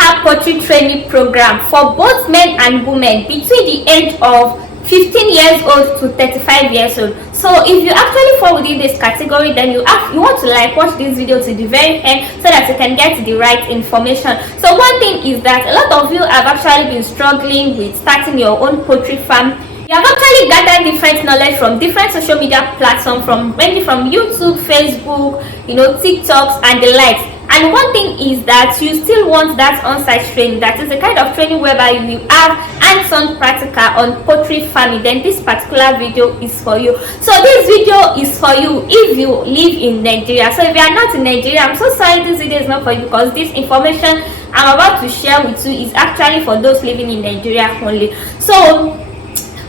Africa Poultry Training Program for both men and women between the age of 15 years old to 35 years old. So if you actually fall within this category, then you want to like watch this video to the very end so that you can get the right information. So one thing is that a lot of you have actually been struggling with starting your own poultry farm. You have actually gathered different knowledge from different social media platforms, mainly from YouTube, Facebook, TikToks and the likes. And one thing is that you still want that on-site training, that is the kind of training whereby you have hands-on practical on poultry farming. Then this particular video is for you. So this video is for you if you live in Nigeria. So if you are not in Nigeria, I'm so sorry, this video is not for you, because this information I'm about to share with you is actually for those living in Nigeria only. So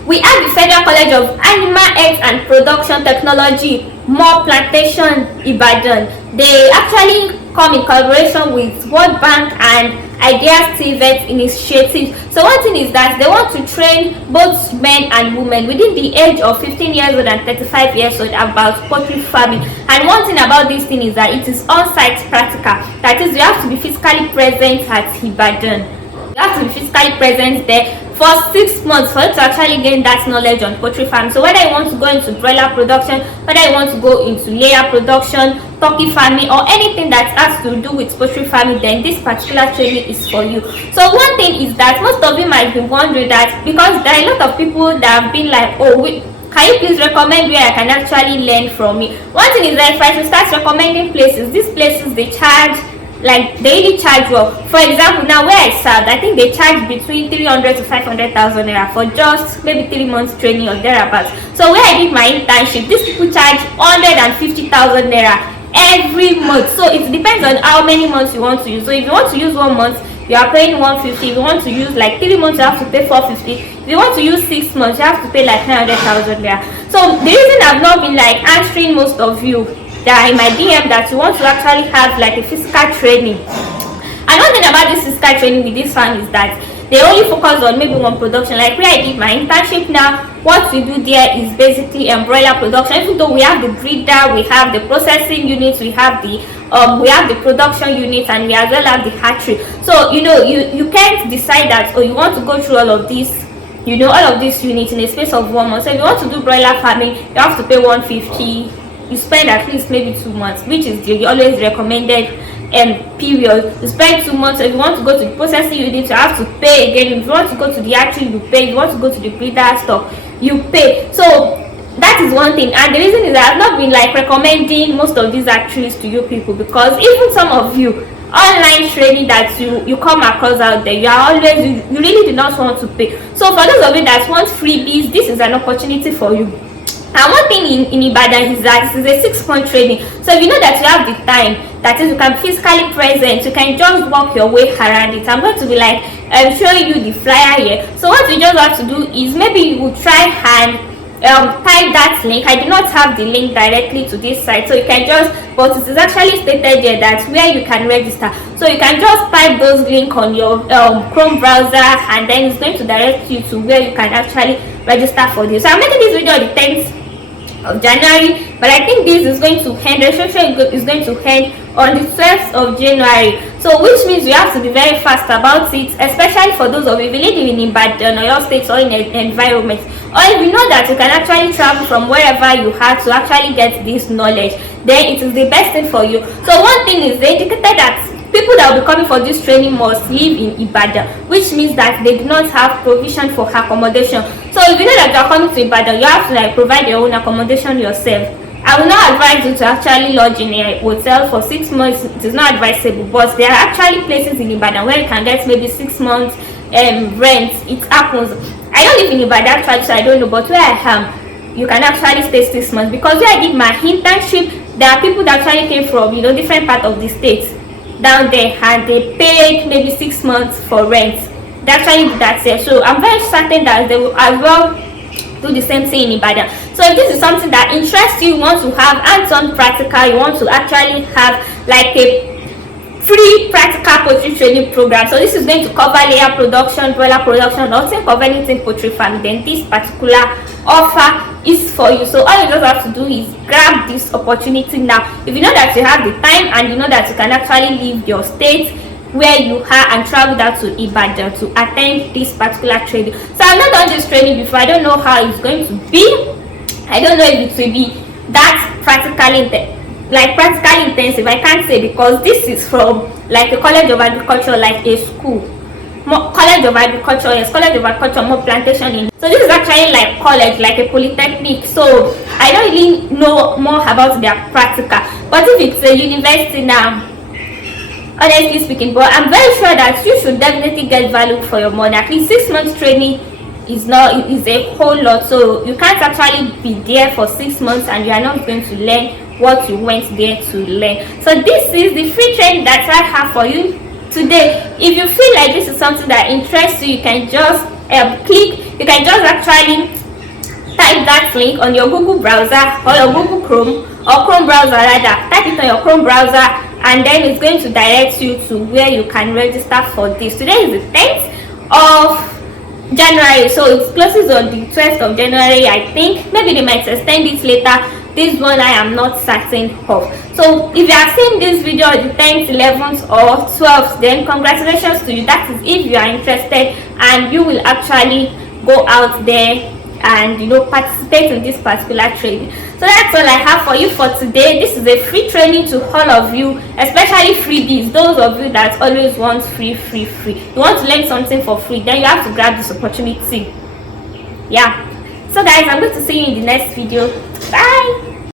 we have the Federal College of Animal Health and Production Technology, More Plantation, Ibadan. They actually come in collaboration with World Bank and Ideas TVET initiative. So one thing is that they want to train both men and women within the age of 15 years old and 35 years old about poultry farming. And one thing about this thing is that it is on-site practical. That is, you have to be physically present at Ibadan. You have to be physically present there for 6 months for you to actually gain that knowledge on poultry farming. So whether you want to go into broiler production, whether you want to go into layer production, turkey farming, or anything that has to do with poultry farming, then this particular training is for you. So one thing is that most of you might be wondering that, because there are a lot of people that have been like, can you please recommend where I can actually learn from it? One thing is that if I should start recommending places, these places they charge, like they really charge well. For example, now where I served, I think they charge between 300 to 500,000 naira for just maybe 3 months training or thereabouts. So where I did my internship, these people charge 150,000 naira every month. So it depends on how many months you want to use. So if you want to use 1 month, you are paying 150. If you want to use like 3 months, you have to pay 450. If you want to use 6 months, you have to pay like 300,000 naira. So the reason I've not been like answering most of you that in my DM that you want to actually have like a physical training. And one thing about this physical training with this farm is that they only focus on maybe one production. Like where I did my internship now, what we do there is basically broiler production. Even though we have the breeder, we have the processing units, we have the production units, and we as well have the hatchery. So you can't decide that you want to go through all of these all of these units in a space of 1 month. So if you want to do broiler farming, you have to pay 150. You spend at least maybe 2 months, which is the always recommended period. You spend 2 months. So if you want to go to the processing unit, you have to pay again. If you want to go to the hatchery, you pay. If you want to go to the breeder stock, you pay. So that is one thing. And the reason is that I've not been like recommending most of these hatcheries to you people, because even some of you online training that you come across out there, you really do not want to pay. So for those of you that want freebies, this is an opportunity for you. And one thing in Ibadan is that this is a 6-month training. So if you know that you have the time, that is, you can be physically present, you can just walk your way around it. I'm going to be like showing you the flyer here. So what you just have to do is maybe you will try and type that link. I do not have the link directly to this site, so you can just, but it is actually stated there that where you can register. So you can just type those links on your Chrome browser, and then it's going to direct you to where you can actually register for this. So I'm making this video on the 10th of January, but I think this is going to end, registration is going to end on the 12th of January. So which means you have to be very fast about it, especially for those of you living in Ibadan or your states or in an environment, or if you know that you can actually travel from wherever you are to actually get this knowledge, then it is the best thing for you. So one thing is they indicated that people that will be coming for this training must live in Ibadan, which means that they do not have provision for accommodation. So if you know that you are coming to Ibadan, you have to like provide your own accommodation yourself. I will not advise you to actually lodge in a hotel for 6 months. It is not advisable, but there are actually places in Ibadan where you can get maybe 6 months rent. It happens. I don't live in Ibadan actually, so I don't know, but where I am, you can actually stay 6 months, because where I did my internship, there are people that actually came from different part of the state down there, and they paid maybe 6 months for rent. They actually did that there. So I'm very certain that they will as well do the same thing in Ibadan. So if this is something that interests you, you want to have hands-on practical, you want to actually have like a free practical poultry training program, so this is going to cover layer production, broiler production, nothing cover anything poultry farming, then this particular offer is for you. So all you just have to do is grab this opportunity now. If you know that you have the time and you know that you can actually leave your state, where you are and travel down to Ibadan to attend this particular training. So I've not done this training before. I don't know how it's going to be. I don't know if it will be that practically intensive. I can't say, because this is from like a college of agriculture, like a school. College of agriculture, yes, college of agriculture, more plantation in. So this is actually like college, like a polytechnic. So I don't really know more about their practical, but if it's a university now, honestly speaking, but I'm very sure that you should definitely get value for your money. At least 6 months training is a whole lot, so you can't actually be there for 6 months and you are not going to learn what you went there to learn. So this is the free training that I have for you today. If you feel like this is something that interests you, you can just you can just actually type that link on your Google browser or your Google Chrome or Chrome browser rather. Type it on your Chrome browser, and then it's going to direct you to where you can register for this. Today is the 10th of January, so it closes on the 12th of January. I think maybe they might extend it later. This one I am not certain of. So if you have seen this video on the 10th, 11th or 12th, then congratulations to you. That is if you are interested and you will actually go out there and participate in this particular training. So that's all I have for you for today. This is a free training to all of you, especially freebies. Those of you that always want free, you want to learn something for free, then you have to grab this opportunity. Yeah. So guys, I'm going to see you in the next video. Bye.